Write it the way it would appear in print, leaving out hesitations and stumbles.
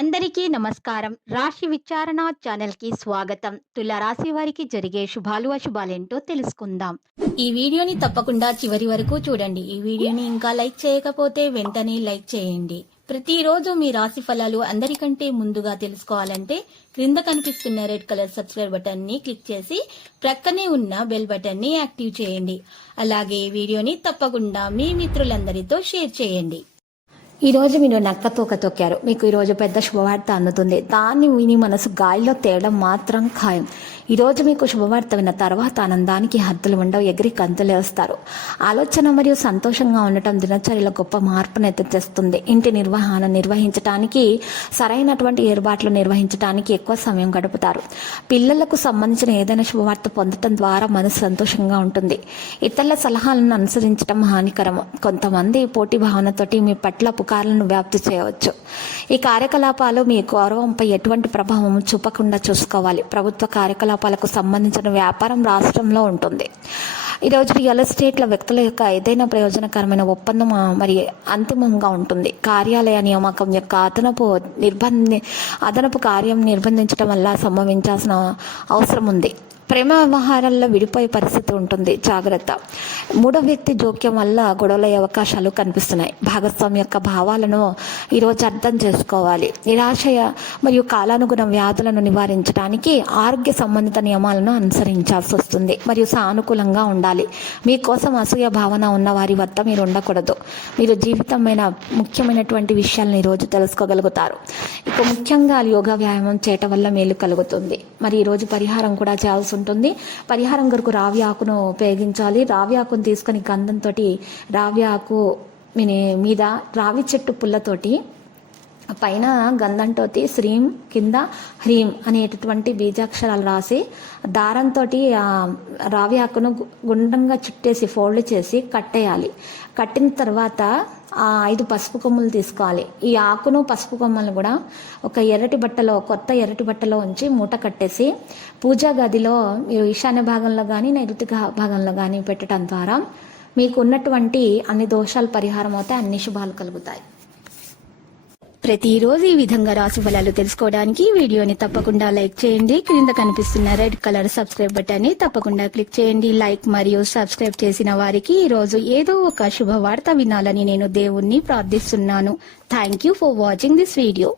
అందరికీ నమస్కారం. రాశి విచారణ ఛానల్‌కి స్వాగతం. తుల రాశి వారికి జరిగే శుభాలు, అశుభాలేంటో తెలుసుకుందాం. ఈ వీడియోని తప్పకుండా చివరి వరకు చూడండి. ఈ వీడియోని ఇంకా లైక్ చేయకపోతే వెంటనే లైక్ చేయండి. ప్రతిరోజు మీ రాశి ఫలాలు అందరికంటే ముందుగా తెలుసుకోవాలంటే క్రింద కనిపిస్తున్న రెడ్ కలర్ సబ్స్క్రైబ్ బటన్ ని క్లిక్ చేసి ప్రక్కనే ఉన్న బెల్ బటన్ ని యాక్టివ్ చేయండి. అలాగే వీడియోని తప్పకుండా మీ మిత్రులందరితో షేర్ చేయండి. ఈ రోజు మీరు నక్కతోక తొక్కారు. మీకు ఈరోజు పెద్ద శుభవార్త అందుతుంది. దాన్ని విని మనసు గాలిలో తేలడం మాత్రం ఖాయం. ఈరోజు మీకు శుభవార్త విన్న తర్వాత ఆనందానికి హద్దులు ఉండవు, ఎగిరి కంతులేస్తారు. ఆలోచన మరియు సంతోషంగా ఉండటం దినచర్యలో గొప్ప మార్పును తెస్తుంది. ఇంటి నిర్వహణ నిర్వహించడానికి సరైనటువంటి ఏర్పాట్లు నిర్వహించడానికి ఎక్కువ సమయం గడుపుతారు. పిల్లలకు సంబంధించిన ఏదైనా శుభవార్త పొందడం ద్వారా మనసు సంతోషంగా ఉంటుంది. ఇతరుల సలహాలను అనుసరించడం హానికరము. కొంతమంది పోటీ భావనతోటి మీ పట్ల పుకార్లను వ్యాప్తి చేయవచ్చు. ఈ కార్యకలాపాలు మీ గౌరవంపై ఎటువంటి ప్రభావం చూపకుండా చూసుకోవాలి. ప్రభుత్వ కార్యకలాపాలకు సంబంధించిన వ్యాపారం రాష్ట్రంలో ఉంటుంది. ఈరోజు రియల్ ఎస్టేట్ల వ్యక్తుల యొక్క ఏదైనా ప్రయోజనకరమైన ఒప్పందం మరి అంతిమంగా ఉంటుంది. కార్యాలయ నియామకం యొక్క అదనపు కార్యం నిర్బంధించడం వల్ల సంభవించాల్సిన అవసరం ఉంది. ప్రేమ వ్యవహారాల్లో విడిపోయే పరిస్థితి ఉంటుంది, జాగ్రత్త. మూడో వ్యక్తి జోక్యం వల్ల గొడవలయ్యే అవకాశాలు కనిపిస్తున్నాయి. భాగస్వామి యొక్క భావాలను ఈరోజు అర్థం చేసుకోవాలి. నిరాశయ మరియు కాలానుగుణ వ్యాధులను నివారించడానికి ఆరోగ్య సంబంధిత నియమాలను అనుసరించాల్సి వస్తుంది మరియు సానుకూలంగా ఉండాలి. మీకోసం అసూయ భావన ఉన్న వారి వద్ద మీరు ఉండకూడదు. మీరు జీవితమైన ముఖ్యమైనటువంటి విషయాలను ఈరోజు తెలుసుకోగలుగుతారు. ఇక ముఖ్యంగా యోగా వ్యాయామం చేయటం వల్ల మేలు కలుగుతుంది. మరి ఈరోజు పరిహారం కూడా చేయాల్సి ఉంటుంది. పరిహారం కొరకు రావి ఆకును ఉపయోగించాలి. రావి ఆకును తీసుకొని గంధంతో రావి ఆకు మీద రావి చెట్టు పుల్లతోటి పైన గంధంతో శ్రీం కింద హ్రీం అనేటటువంటి బీజాక్షరాలు రాసి దారంతో రావి ఆకును గుండ్రంగా చుట్టేసి ఫోల్డ్ చేసి కట్టేయాలి. కట్టిన తర్వాత 5 పసుపు కొమ్ములు తీసుకోవాలి. ఈ ఆకును పసుపు కొమ్మలు కూడా ఒక కొత్త ఎర్రటి బట్టలో ఉంచి మూట కట్టేసి పూజా గదిలో మీరు ఈశాన్య భాగంలో కానీ నైరుతి భాగంలో కానీ పెట్టడం ద్వారా మీకు ఉన్నటువంటి అన్ని దోషాలు పరిహారం అవుతాయి, అన్ని శుభాలు కలుగుతాయి. ప్రతిరోజు ఈ విధంగా రాశి ఫలాలు తెలుసుకోవడానికి వీడియోని తప్పకుండా లైక్ చేయండి. క్రింద కనిపిస్తున్న రెడ్ కలర్ సబ్స్క్రైబ్ బటన్ ని తప్పకుండా క్లిక్ చేయండి. లైక్ మరియు సబ్స్క్రైబ్ చేసిన వారికి ఈ రోజు ఏదో ఒక శుభవార్త వినాలని నేను దేవుణ్ణి ప్రార్థిస్తున్నాను. Thank you for watching this video.